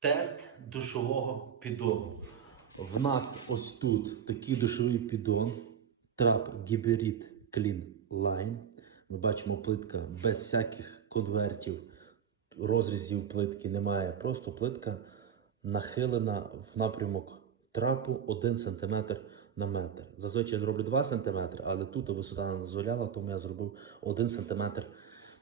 Тест душового піддону. В нас ось тут такий душовий піддон. Трап Гіберіт Clean Line. Ми бачимо плитка без всяких конвертів, розрізів плитки немає. Просто плитка нахилена в напрямок трапу 1 см на метр. Зазвичай я зроблю 2 см, але тут висота не дозволяла, тому я зробив 1 см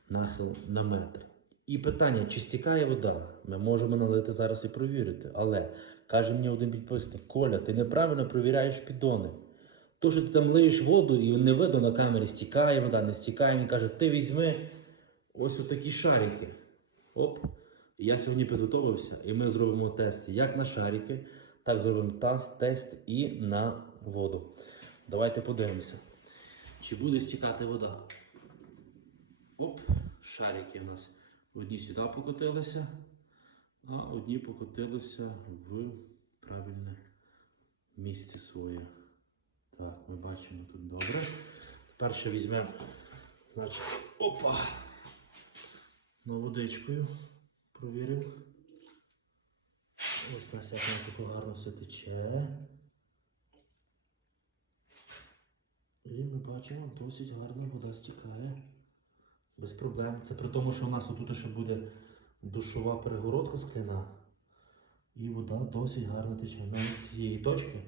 нахил на метр. І питання, чи стікає вода? Ми можемо налити зараз і провірити. Але каже мені один підписник: Коля, ти неправильно провіряєш піддони. То, що ти там лиєш воду і не видно на камері, стікає вода, не стікає. Він каже, ти візьми ось отакі шарики. Оп. Я сьогодні підготовився, і ми зробимо тест як на шарики, так зробимо тест і на воду. Давайте подивимося, чи буде стікати вода. Оп, шарики у нас одні сюди покотилися, а одні покотилися в правильне місце своє. Так, ми бачимо тут добре. Тепер ще візьмемо, значить, опа. На водичкою провіримо. Ось на всякому гарно все тече. І ми бачимо, досить гарно вода стікає. Без проблем. Це при тому, що у нас отут ще буде душова перегородка скляна. І вода досить гарно тече. Навіть з цієї точки,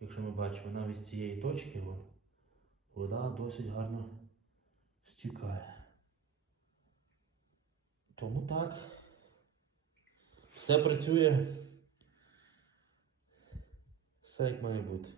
якщо ми бачимо, навіть з цієї точки вон, вода досить гарно стікає. Тому так. Все працює. Все як має бути.